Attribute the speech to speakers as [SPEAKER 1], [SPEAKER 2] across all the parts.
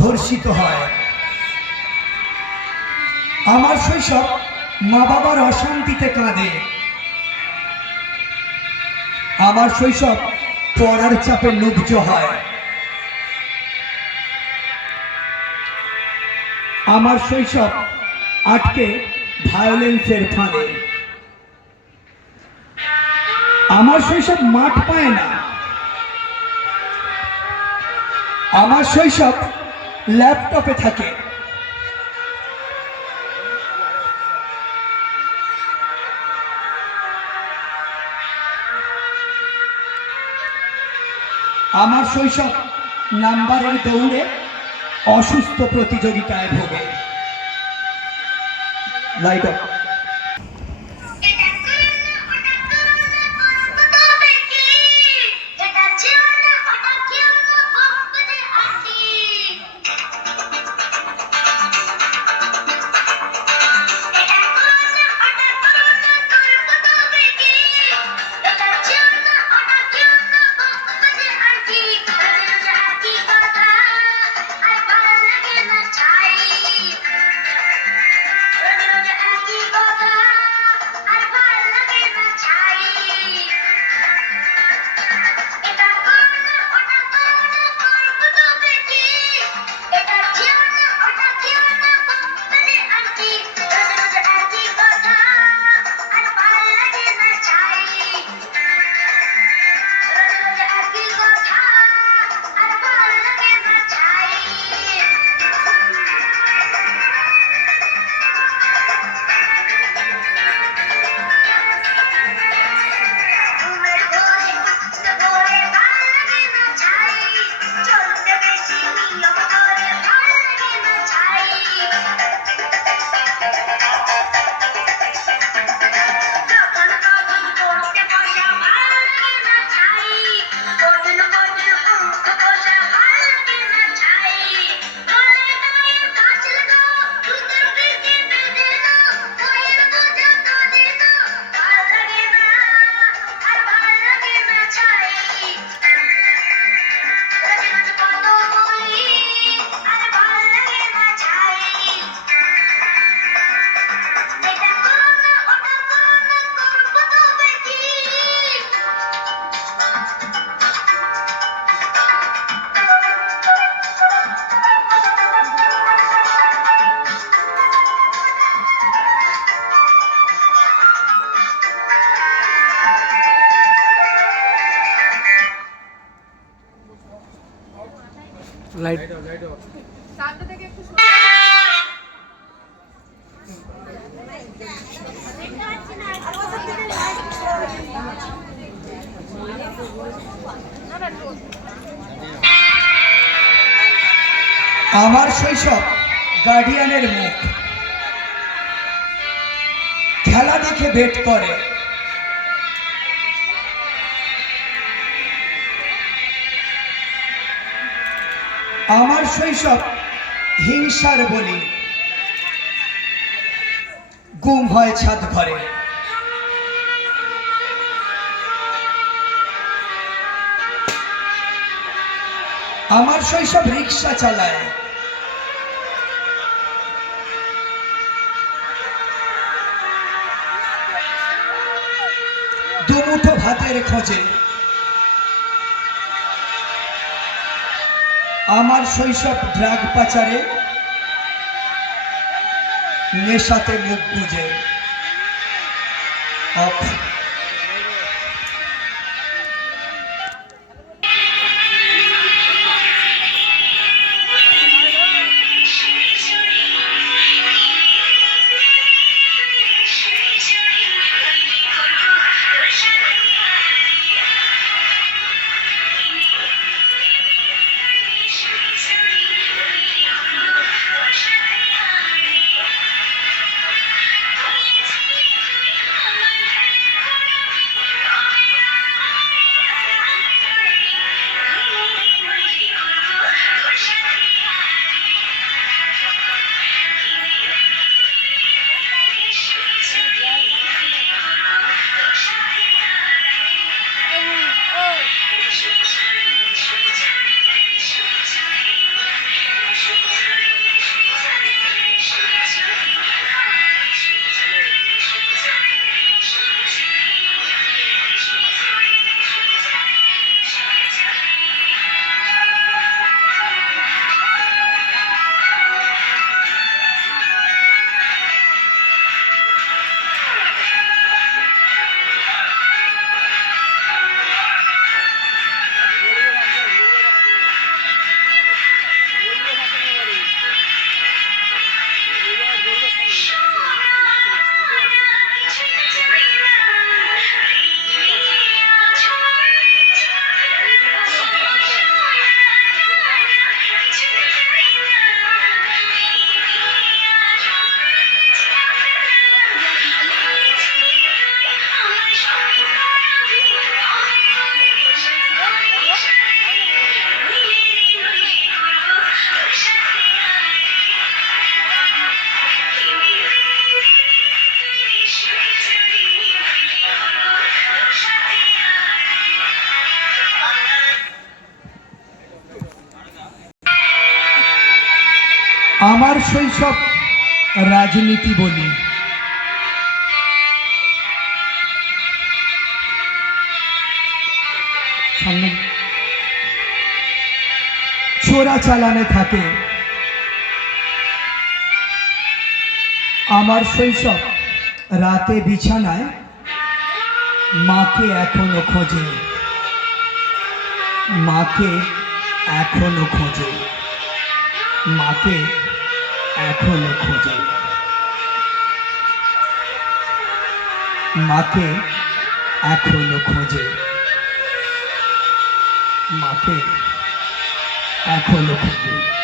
[SPEAKER 1] ধর্ষিত হয়। আমার শৈশব মা বাবার অশান্তিতে কাঁদে। আমার শৈশব পড়ার চাপে লুব্জ হয়। আমার শৈশব আটকে ভায়োলেন্সের ফাঁদে। আমার শৈশব মাঠ পায় না। আমার শৈশব ল্যাপটপে থাকে। আমার শৈশব নাম্বারের দৌড়ে অসুস্থ প্রতিযোগিতায় ভোগে। লাইট অফ
[SPEAKER 2] লাইট
[SPEAKER 1] আমার শৈশব গার্ডিয়ানের মুখ খেলা দেখে বেট করে। আমার শৈশব, হিংসার বলি। গুম হয় ছাদ ঘরে। আমার শৈশব রিক্সা চালায়। দুমুঠো ভাতের খোঁজে। আমার শৈশব ড্রাগ পাচারে নেশাতে মুখ বুঝে অফ।
[SPEAKER 2] আমার শৈশব রাজনীতি বলি। চোরা চালানে থাকে। আমার শৈশব রাতে বিছানায় মাকে এখনও খোঁজে। মাকে এখনও খোঁজে। মাকে এখনও খোঁজে মাকে এখনও খোঁজে মাকে এখনও খোঁজে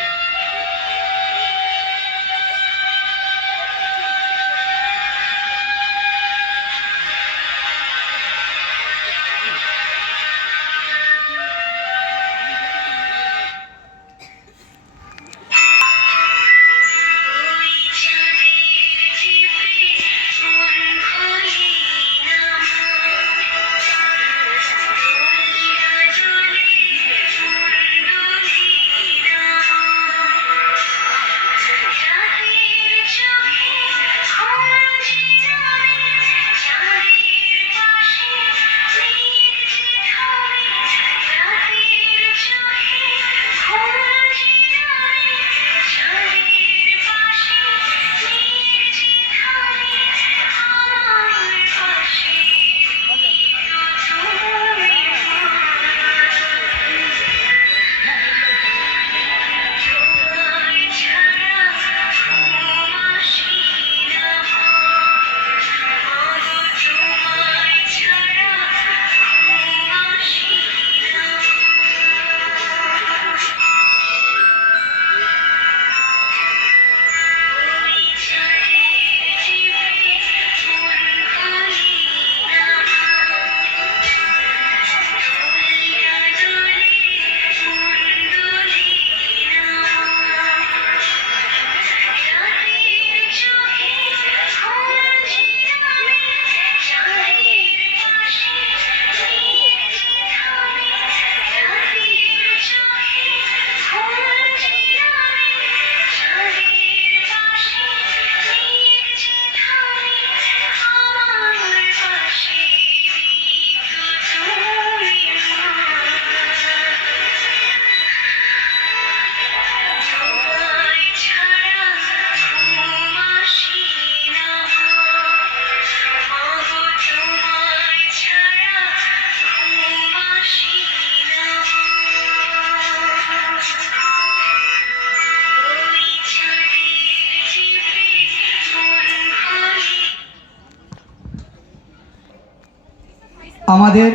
[SPEAKER 2] আমাদের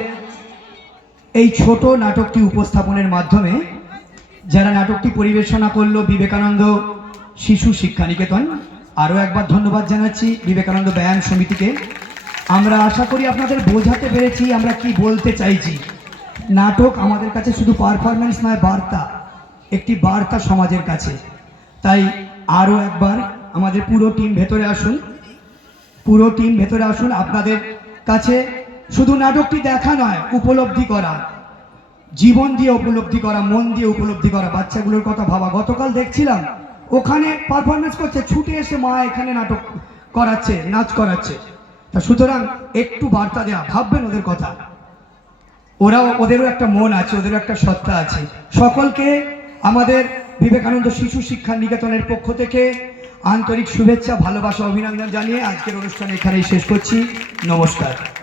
[SPEAKER 2] এই ছোট নাটকটি উপস্থাপনের মাধ্যমে যারা নাটকটি পরিবেশনা করল বিবেকানন্দ শিশু শিক্ষা নিকেতন আরও একবার ধন্যবাদ জানাচ্ছি বিবেকানন্দ ব্যায়াম সমিতিকে। আমরা আশা করি আপনাদের বোঝাতে পেরেছি আমরা কি বলতে চাইছি। নাটক আমাদের কাছে শুধু পারফরমেন্স নয়, বার্তা। একটি বার্তা সমাজের কাছে। তাই আরও একবার আমাদের পুরো টিম ভেতরে আসুন। পুরো টিম ভেতরে আসুন। আপনাদের কাছে শুধু নাটকটি দেখা নয়, উপলব্ধি করা। জীবন দিয়ে উপলব্ধি করা, মন দিয়ে উপলব্ধি করা, বাচ্চাগুলোর কথা ভাবা। গতকাল দেখছিলাম, ওখানে পারফরমেন্স করছে, ছুটে এসে মা এখানে নাটক করাচ্ছে, নাচ করাচ্ছে। তা সুতরাং একটু বার্তা দেওয়া ভাববেন ওদের কথা। ওরাও, ওদেরও একটা মন আছে, ওদেরও একটা সত্তা আছে। সকলকে আমাদের বিবেকানন্দ শিশু শিক্ষা নিকেতনের পক্ষ থেকে আন্তরিক শুভেচ্ছা, ভালোবাসা, অভিনন্দন জানিয়ে আজকের অনুষ্ঠান এখানেই শেষ করছি। নমস্কার।